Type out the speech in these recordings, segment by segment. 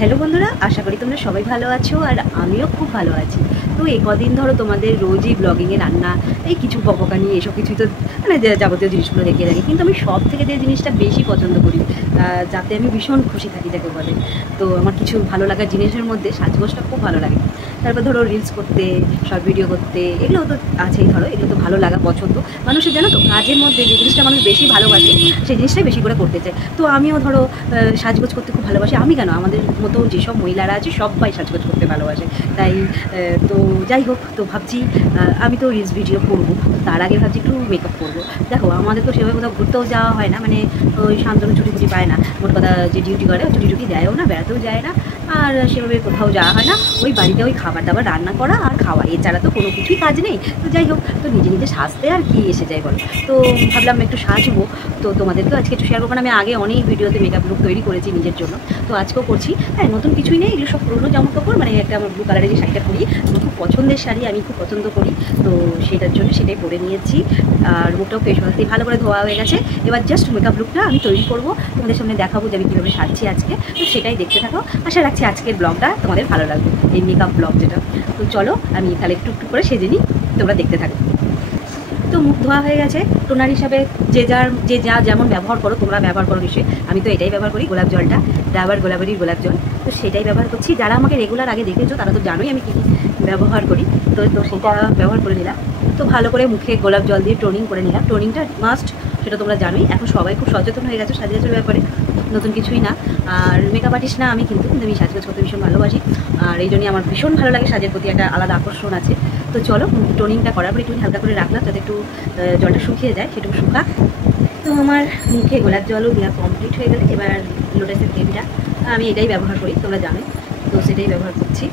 Hello বন্ধুরা, আশা করি তোমরা সবাই ভালো আছো আর আমিও খুব ভালো আছি। তো এই কদিন ধরো তোমাদের রোজই ব্লগিংয়ে রান্না, এই কিছু বকবকানি এসব কিছুই তো মানে যাবতীয় জিনিসগুলো রেখে রাখি, কিন্তু আমি সব থেকে যে জিনিসটা বেশি পছন্দ করি, যাতে আমি ভীষণ খুশি থাকি যাকে বলে, তো আমার কিছু ভালো লাগার জিনিসের মধ্যে সাজগোজটা খুব ভালো লাগে। তারপর ধরো রিলস করতে, শর্ট ভিডিও করতে, এগুলো তো আছেই। ধরো এগুলো তো ভালো লাগা পছন্দ মানুষের, জানো তো, কাজের মধ্যে যে জিনিসটা মানুষ বেশি ভালোবাসে সেই জিনিসটাই বেশি করে করতে চায়। তো আমিও ধরো সাজগোজ করতে খুব ভালোবাসি। আমি কেন, আমাদের মতো যেসব মহিলারা আছে সবাই সাজগোজ করতে ভালোবাসে। তাই তো যাই হোক, তো ভাবছি আমি তো রিলস ভিডিও করবো, তার আগে ভাবছি একটু মেকআপ করবো। দেখো আমাদের তো সেভাবে কোথাও ঘুরতেও যাওয়া হয় না, মানে ওই শান্তনু ছুটি ফুটি পায় না, মোট কথা যে ডিউটি করে ছুটি টুটি দেয়ও না, বেড়াতেও যায় না, আর সেভাবে কোথাও যাওয়া হয় না। ওই বাড়িতে ওই খাবার দাবার রান্না করা আর খাওয়া, এছাড়া তো কোনো কিছুই কাজ নেই। তো যাই হোক, তো নিজে নিজে সাজতে আর কি এসে যায় বলো। তো ভাবলাম একটু সাজবো, তো তোমাদেরকেও আজকে একটু শেয়ার করবো। আমি আগে অনেক ভিডিওতে মেকআপ লুক তৈরি করেছি নিজের জন্য, তো আজকেও করছি। হ্যাঁ, নতুন কিছুই নেই, এগুলো সব পুরোনো জামা কাপড়। মানে একটা আমার ব্লু কালারের যে শাড়িটা পরি, আমার খুব পছন্দের শাড়ি, আমি খুব পছন্দ করি, তো সেটার জন্য সেটাই পরে নিয়েছি। আর মুখটাও ফেস ওয়াশ দিয়ে ভালো করে ধোয়া হয়ে গেছে। এবার জাস্ট মেকআপ লুকটা আমি তৈরি করবো, তোমাদের সামনে দেখাবো যে আমি কীভাবে সাজছি আজকে। তো সেটাই দেখতে থাকো, আশা রাখছি আজকের ব্লগটা তোমাদের ভালো লাগবে, এই মেকআপ ব্লগ যেটা। তো চলো আমি তাহলে একটু একটু করে সেজে নিই, তোমরা দেখতে থাকো। তো মুখ ধোয়া হয়ে গেছে। টোনার হিসাবে যে যা যেমন ব্যবহার করো, তোমরা ব্যবহার করো নিশ্চয়ই। আমি তো এটাই ব্যবহার করি, গোলাপ জলটা, ডাবার গোলাবাড়ির গোলাপ জল, তো সেটাই ব্যবহার করছি। যারা আমাকে রেগুলার আগে দেখেছো তারা তো জানোই আমি কী কী ব্যবহার করি, তো সেটা ব্যবহার করে নিলাম। তো ভালো করে মুখে গোলাপ জল দিয়ে টোনিং করে নিলাম। টোনিংটা মাস্ট, সেটা তোমরা জানোই। এখন সবাই খুব সচেতন হয়ে গেছো সাজগোজের ব্যাপারে, নতুন কিছুই না। আর মেকআপ আর্টিস্ট না আমি, কিন্তু আমি সাজগোজ করতে ভীষণ ভালোবাসি, আর এই জন্যই আমার ভীষণ ভালো লাগে, সাজের প্রতি একটা আলাদা আকর্ষণ আছে। তো চলো, টোনিংটা করার পরে একটু হালকা করে রাখলাম যাতে একটু জলটা শুকিয়ে যায়, সেটুকু শুকা। তো আমার মুখে গোলাপ জলও দেওয়া কমপ্লিট হয়ে গেলে এবার লোটাসের ক্রিমটা, আমি এটাই ব্যবহার করি, তোমরা জানোই, তো সেটাই ব্যবহার করছি।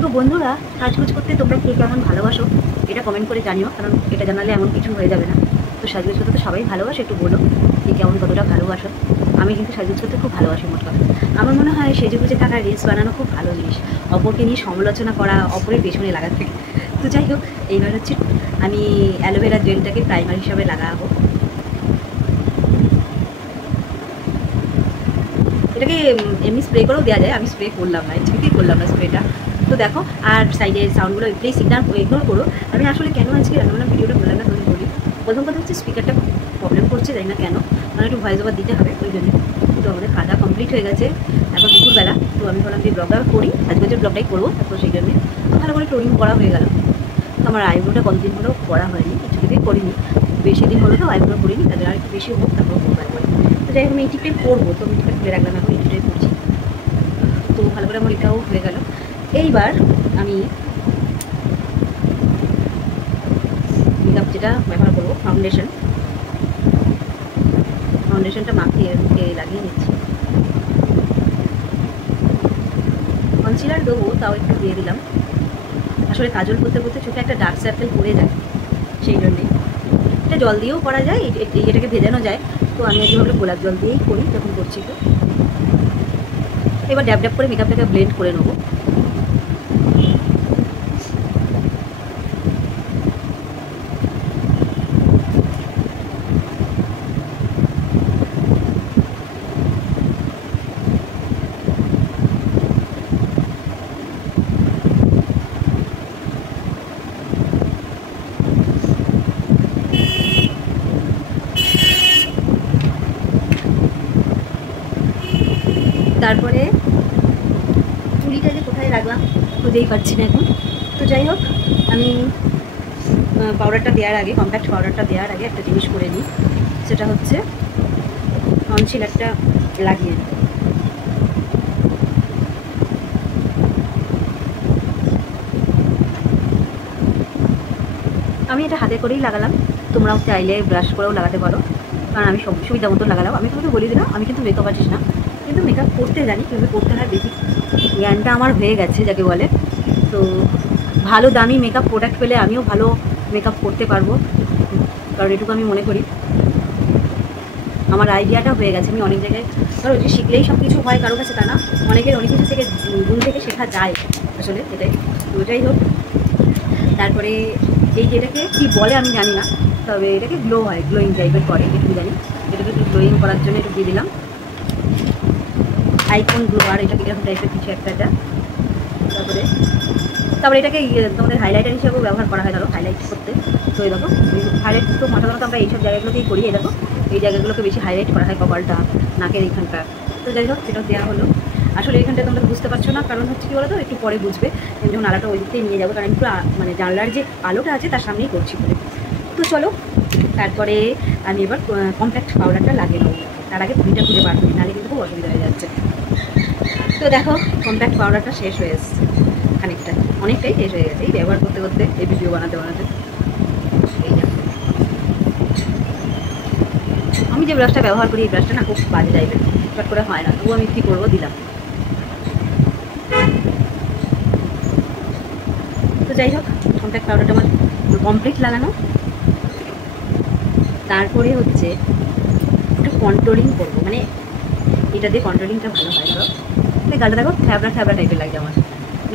তো বন্ধুরা, সাজগোজ করতে তোমরা কে কেমন ভালোবাসো এটা কমেন্ট করে জানিও, কারণ এটা জানালে এমন কিছু হয়ে যাবে না। তো সাজগোজ করতে তো সবাই ভালোবাসে, একটু বলো কে কেমন কতটা ভালোবাসো। আমি কিন্তু সাজগোজ করতে খুব ভালোবাসি। মোট কথা আমার মনে হয় সেজে গুজে থাকা রিলস বানানো খুব ভালো জিনিস, অপরকে নিয়ে সমালোচনা করা, অপরের পেছনে লাগার থেকে। তো যাই হোক, এইবার হচ্ছে আমি অ্যালোভেরা জেলটাকে প্রাইমার হিসাবে লাগাবো। এটাকে এমনি স্প্রে করেও দেওয়া যায়, আমি স্প্রে করলাম না, ঠিকই করলাম না স্প্রেটা। তো দেখো, আর সাইডের সাউন্ডগুলো প্লিজ ইগনোর করো। আমি আসলে কেন আজকে রান্নাবান্না ভিডিওটা বললাম না, তুমি বলি। প্রথম কথা হচ্ছে স্পিকারটা প্রবলেম করছে, জানি না কেন, মানে একটু ভয়েস ওভার দিতে হবে ওই জন্য। তো আমাদের খাওয়া দাওয়া কমপ্লিট হয়ে গেছে, এখন দুপুরবেলা। তো আমি ভাবলাম যে ব্লগটা করি, আজকে যে ব্লগটাই করবো, তারপর সেই জন্যে ভালো করে টোনিং করা হয়ে গেল। তো আমার আইব্রোটা কতদিন হলেও করা হয়নি, কিছু কিছুই করিনি, বেশি দিন হলো তো আইব্রো করিনি, তাদের আর একটু বেশি হোক তারপর করবো একবার। তো যাই হোক, আমি এই টিপটাই করবো, তো আমি টিপটা খুলে রাখলাম, এখন এই টিপটাই করছি। তো ভালো করে আমার এটাও হয়ে গেল। এইবার আমি মেকআপ যেটা ব্যবহার করবো, ফাউন্ডেশনটা মাখিয়ে মুখে লাগিয়ে নিচ্ছি। কনসিলার দেবো, তাও একটু দিয়ে দিলাম। আসলে কাজল করতে করতে চোখে একটা ডার্ক সার্কেল পড়ে যায়, সেই জন্যেই। এটা জল দিয়েও করা যায়, এটাকে ভেজানো যায়। তো আমি যেভাবে গোলাপ জল দিয়েই করি যখন করছি। তো এবার ড্যাব ড্যাব করে মেকআপটাকে ব্লেন্ড করে নেবো। তারপরে চুড়িটা যে কোথায় রাখলাম খুঁজেই পাচ্ছি না এখন। তো যাই হোক, আমি পাউডারটা দেওয়ার আগে, কম্প্যাক্ট পাউডারটা দেওয়ার আগে একটা জিনিস করে নিই, সেটা হচ্ছে কনসিলারটা লাগিয়ে নিই। আমি এটা হাতে করেই লাগালাম, তোমরাও চাইলে ব্রাশ করেও লাগাতে পারো, কারণ আমি সব সুবিধা মতো লাগালাম। আমি তোমাকে বলি দিলাম, আমি কিন্তু মেকআপ আর্টিস্ট না, কিন্তু মেকআপ করতে জানি, কীভাবে করতে হয় বেসিক জ্ঞানটা আমার হয়ে গেছে যাকে বলে। তো ভালো দামি মেকআপ প্রোডাক্ট পেলে আমিও ভালো মেকআপ করতে পারবো, কারণ এটুকু আমি মনে করি। আমার আইডিয়াটা হয়ে গেছে। আমি অনেক জায়গায়, ধরো যে শিখলেই সব কিছু হয় কারো কাছে, তা না, অনেকের অনেক কিছু থেকে গুণ থেকে শেখা যায় আসলে, এটাই। তো যাই হোক, তারপরে এই যেটাকে কী বলে আমি জানি না, তবে এটাকে গ্লো হয়, গ্লোয়িং টাইপের করে একটু জানি, এটাকে একটু গ্লোয়িং করার জন্য একটু দিয়ে দিলাম আইকন গ্লোয়ার, এটাকে এরকম টাইপের কিছু একটা এটা। তারপরে এটাকে তোমাদের হাইলাইটার হিসেবেও ব্যবহার করা হয় ধরো হাইলাইট করতে। তো এই দেখো হাইলাইট তো সাধারণত আমরা এইসব জায়গাগুলোকেই করি, এই দেখো এই জায়গাগুলোকে বেশি হাইলাইট করা হয়, কপালটা, নাকের এইখানটা। তো যাই হোক সেটাও দেওয়া হলো। আসলে এখানটা তোমরা বুঝতে পারছো না, কারণ হচ্ছে কী বলো তো, একটু পরে বুঝবে যখন আলোটা ওই দিকটাই নিয়ে যাবো, কারণ একটু মানে জানলার যে আলোটা আছে তার সামনেই করছি বলে। তো চলো তারপরে আমি এবার কম্প্যাক্ট পাউডারটা লাগিয়ে নেবো। তার আগে ভুঁড়িটা খুঁজে বার করি, নাহলে কিন্তু খুব অসুবিধা হয়ে যাচ্ছে। তো দেখো কম্প্যাক্ট পাউডারটা শেষ হয়ে এসছে, খানিকটা অনেকটাই শেষ হয়ে গেছে এই ব্যবহার করতে করতে, এই ভিডিও বানাতে বানাতে। আমি যে ব্রাশটা ব্যবহার করি এই ব্রাশটা না খুব বাজে টাইপের, চট করে হয় না, তবু আমি কী করবো দিলাম। তো যাই হোক কম্প্যাক্ট পাউডারটা আমার কমপ্লিট লাগানো। তারপরে হচ্ছে একটু কন্ট্রোলিং করবো, মানে এটা দিয়ে কন্ট্রোলিংটা ভালো হয় ধরো। গালটা দেখো থ্যাবড়া থ্যাবড়া টাইপের লাগছে আমার,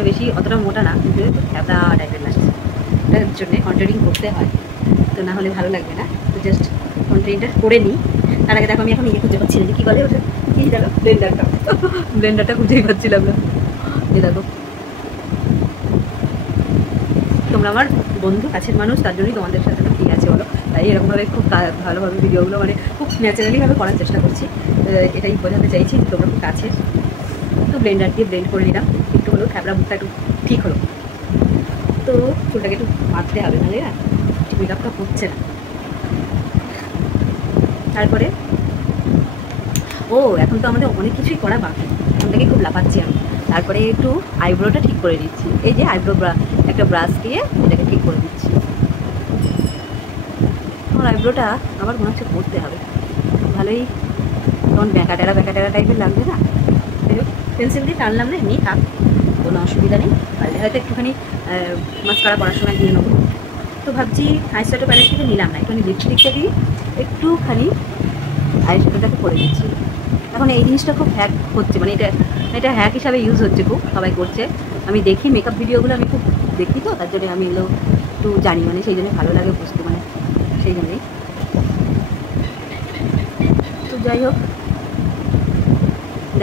বেশি অতটা মোটা না কিন্তু থ্যাবড়া টাইপের লাগছে, এটার জন্যে কন্ট্রোলিং করতে হয়, তো না হলে ভালো লাগবে না। তো জাস্ট কন্ট্রোলিংটা করে নিই। তার আগে দেখো আমি এখন খুঁজে পাচ্ছিলাম যে কী বলে ওটা, কী দেখো ব্লেন্ডারটা খুঁজেই পাচ্ছিলাম না। এই দেখো তোমরা আমার বন্ধু কাছের মানুষ, তার জন্যই তোমাদের সাথে তো ঠিক আছে বলো, তাই এরকমভাবে খুব ভালোভাবে ভিডিওগুলো মানে খুব ন্যাচারালিভাবে করার চেষ্টা করছি, এটাই বোঝাতে চাইছি যে তোমরা খুব কাছের। তো ব্লেন্ডার দিয়ে ব্লেন্ড করে নিলাম, একটু হলো থ্যাবড়া মুখটা একটু ঠিক হলো। তো চুলটাকে একটু বাঁধতে হবে, নাহলে না মেকআপটা হচ্ছে না। তারপরে এখন তো আমাদের অনেক কিছুই করা বাকি, ওটাকে খুব লাফাচ্ছি আমি। তারপরে একটু আইব্রোটা ঠিক করে দিচ্ছি, এই যে আইব্রো একটা ব্রাশ দিয়ে এটাকে ঠিক করে দিচ্ছি। আমার আইব্রোটা আবার মনে হচ্ছে করতে হবে, ভালোই তখন ব্যাঁকা টেরা টাইপের লাগবে না। পেন্সিল দিয়ে টানলাম না, এমনি থাক, কোনো অসুবিধা নেই। পারলে হয়তো একটুখানি মাস্কারা পড়ার সময় দিয়ে নেবো। তো ভাবছি আইশ্যাডো প্যালেট থেকে নিলাম না, একটুখানি লিপস্টিকটা দিয়ে একটুখানি আইশ্যাডোটাকে করে দিচ্ছি। এখন এই জিনিসটা খুব হ্যাক হচ্ছে, মানে এটা হ্যাক হিসাবে ইউজ হচ্ছে, খুব সবাই করছে। আমি দেখি মেকআপ ভিডিওগুলো আমি খুব দেখি, তো তার জন্য আমি এগুলো একটু জানি, মানে সেই জন্য ভালো লাগে বুঝতে, মানে সেই জন্যেই। তো যাই হোক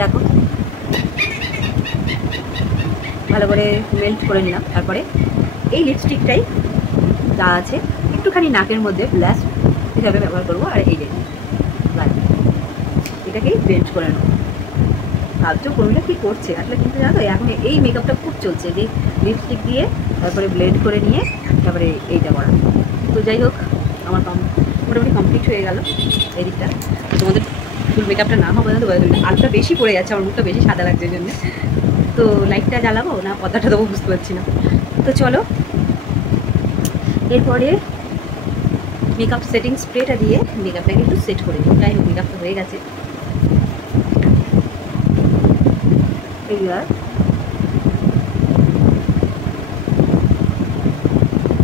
দেখো ভালো করে মেল্ট করে নিলাম। তারপরে এই লিপস্টিকটাই যা আছে একটুখানি নাকের মধ্যে ব্লাশ হিসাবে ব্যবহার করবো, আর এই যে এটাকেই ব্লেন্ড করে নেবো। ভাবছো কোনটা কী করছে আসলে, কিন্তু জানো তো এখন এই মেকআপটা খুব চলছে, যে লিপস্টিক দিয়ে তারপরে ব্লেন্ড করে নিয়ে তারপরে এইটা করা। তো যাই হোক আমার মোটামুটি কমপ্লিট হয়ে গেল এই দিকটা। তোমাদের ফুল মেকআপটা না হবে না, তো আলোটা বেশি পড়ে যাচ্ছে, আমার মুখটা বেশি সাদা লাগছে এই জন্য। তো লাইটটা জ্বালাবো না পর্দাটা দেবো বুঝতে পারছি না। তো চলো এরপরে মেকআপ সেটিং স্প্রেটা দিয়ে মেকআপটাকে একটু সেট করে দিই। যাই হোক মেকআপটা হয়ে গেছে, এইবার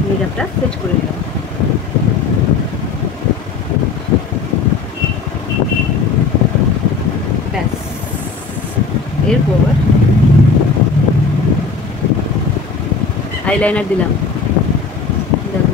মেকআপটা সেট করে নিলাম। ব্যাস এরপর আইলাইনার দিলাম, দেখো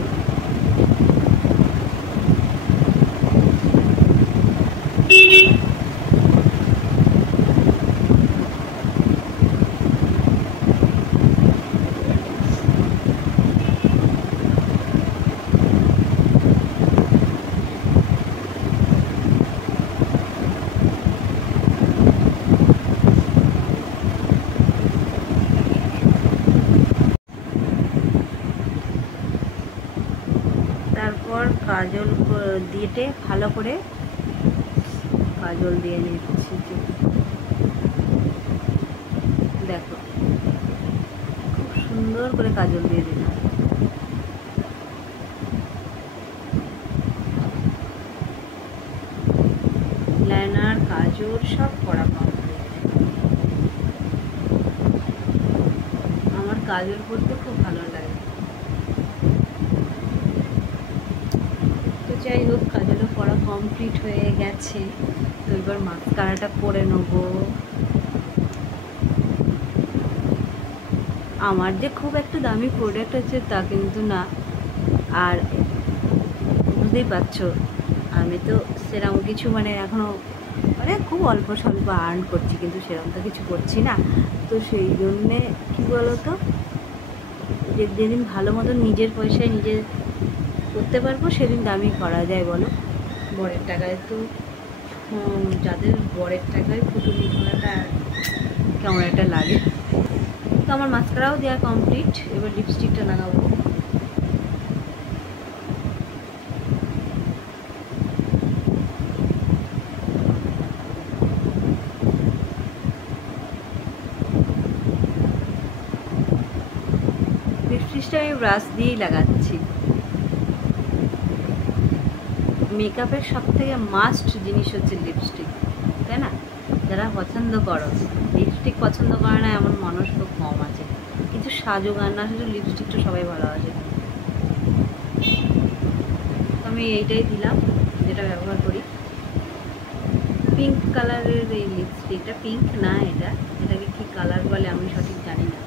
তারপর কাজল দিয়ে ভালো করে কাজল দিয়ে নিচ্ছি। দেখো খুব সুন্দর করে কাজল দিয়ে দিলাম। লাইনার কাজল সব করা কমপ্লিট। আমার কাজল করতে খুব ভালো লাগে। তো যাই হোক কাজলও করা কমপ্লিট হয়ে গেছে। তো এবার মাস্কারাটা করে নেবো। আমার যে খুব একটা দামি প্রোডাক্ট আছে তা কিন্তু না, আর বুঝতেই পারছো আমি তো সেরকম কিছু মানে এখনও মানে খুব অল্প স্বল্প আর্ন করছি, কিন্তু সেরকম তো কিছু করছি না। তো সেই জন্যে কী বলো তো, যেদিন ভালো মতন নিজের পয়সায় নিজে করতে পারবো সেদিন দামি করা যায় বলো। বরের টাকায় তো যাদের বরের টাকায় পুটুলি করাটা কেমন একটা লাগে। তো আমার মাস্কারাও দেওয়া কমপ্লিট, এবার লিপস্টিকটা লাগাবো। লিপস্টিকটা আমি ব্রাশ দিয়েই লাগাচ্ছি। মেকআপের সব থেকে মাস্ট জিনিস হচ্ছে লিপস্টিক, তাই না? যারা পছন্দ করো, লিপস্টিক পছন্দ করে না এমন মানুষ খুব কম আছে। কিছু সাজুক আর না সাজুক লিপস্টিকটা সবাই ভালোবাসে। আমি এইটাই দিলাম যেটা ব্যবহার করি, পিঙ্ক কালারের এই লিপস্টিকটা। পিঙ্ক না, এটাকে কি কালার বলে আমি সঠিক জানি না।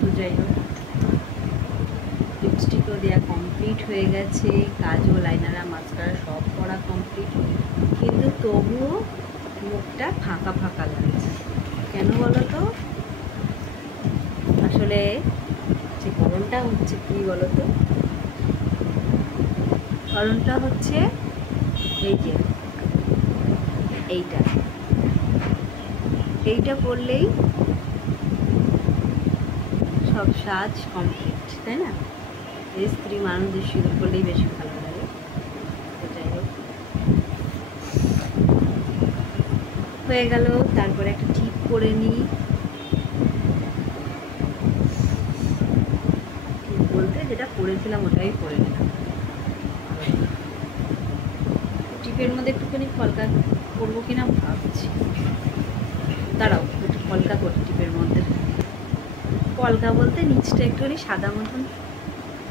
তো যাই হোক, লিপস্টিকও দেওয়া কমপ্লিট হয়ে গেছে, কাজল আইনারা মাস্কারা সব করা কমপ্লিট, কিন্তু তবুও মুখটা ফাঁকা ফাঁকা লাগছে। কেন বলো তো? আসলে যে কারণটা হচ্ছে কি বলো তো, কারণটা হচ্ছে এই যে এইটা করলেই সব সাজ কমপ্লিট, তাই না? এই স্ত্রী মানুষদের সিঁদুর করলেই বেশি ভালো লাগে। তো যাই হোক, হয়ে গেল। তারপরে একটা টিপ করে নিই, বলতে যেটা করেছিলাম ওটাই করে নিলাম। টিপের মধ্যে একটুখানি কলকা করবো কিনা ভাবছি, দাঁড়াও একটু কলকা করি টিপের মধ্যে। কলকা বলতে নিচটা একটুখানি সাদা মতন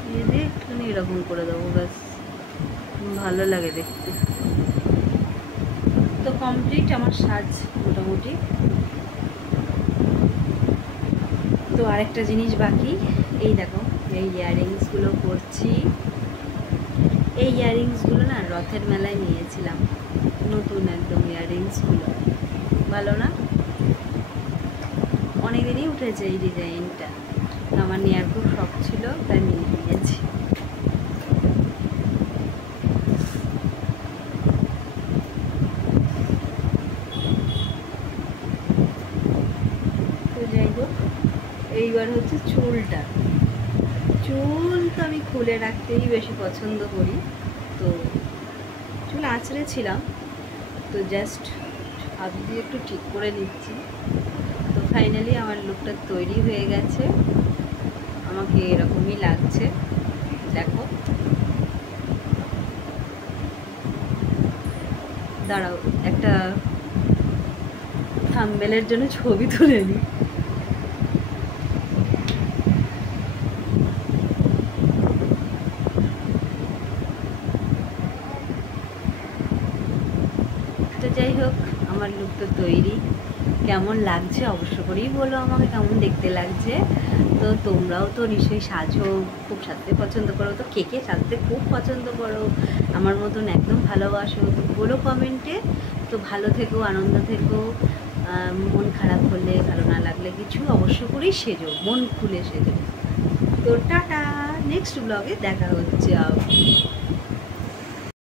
দিয়ে দিয়ে একটুখানি এরকম করে দেবো, ব্যাস, ভালো লাগে দেখতে। তো কমপ্লিট আমার সাজ মোটামুটি। তো আরেকটা জিনিস বাকি, এই দেখো এই ইয়াররিংসগুলো করছি। এই ইয়াররিংসগুলো না রথের মেলায় নিয়েছিলাম, নতুন একদম ইয়াররিংসগুলো, ভালো না? অনেকদিনই উঠেছে এই ডিজাইনটা, আমার নেওয়ার খুব শখ ছিল, তাই নিয়ে নিয়েছি। তো যাই হোক, এইবার হচ্ছে চুলটা। চুল তো আমি খুলে রাখতেই বেশি পছন্দ করি, তো চুল আঁচড়েছিলাম, তো জাস্ট হাত দিয়ে একটু ঠিক করে নিচ্ছি। তো ফাইনালি আমার লুকটা তৈরি হয়ে গেছে, আমাকে এরকমই লাগছে, দেখো। দাঁড়াও একটা থাম্বনেলের জন্য ছবি তুলে নিই। তো যাই হোক, আমার লুক তো তৈরি, কেমন লাগছে অবশ্য করেই বলো আমাকে কেমন দেখতে লাগছে। তো তোমরাও তো নিশ্চয়ই সাজো, খুব সাজতে পছন্দ করো, তো কে কে সাজতে খুব পছন্দ করো আমার মতন একদম ভালোবাসো, তো বলো কমেন্টে। তো ভালো থেকো, আনন্দ থেকো, মন খারাপ হলে, ভালো না লাগলে কিছু অবশ্য করেই সেজো, মন খুলে সেজো। তো টাটা, নেক্সট ব্লগে দেখা হচ্ছে।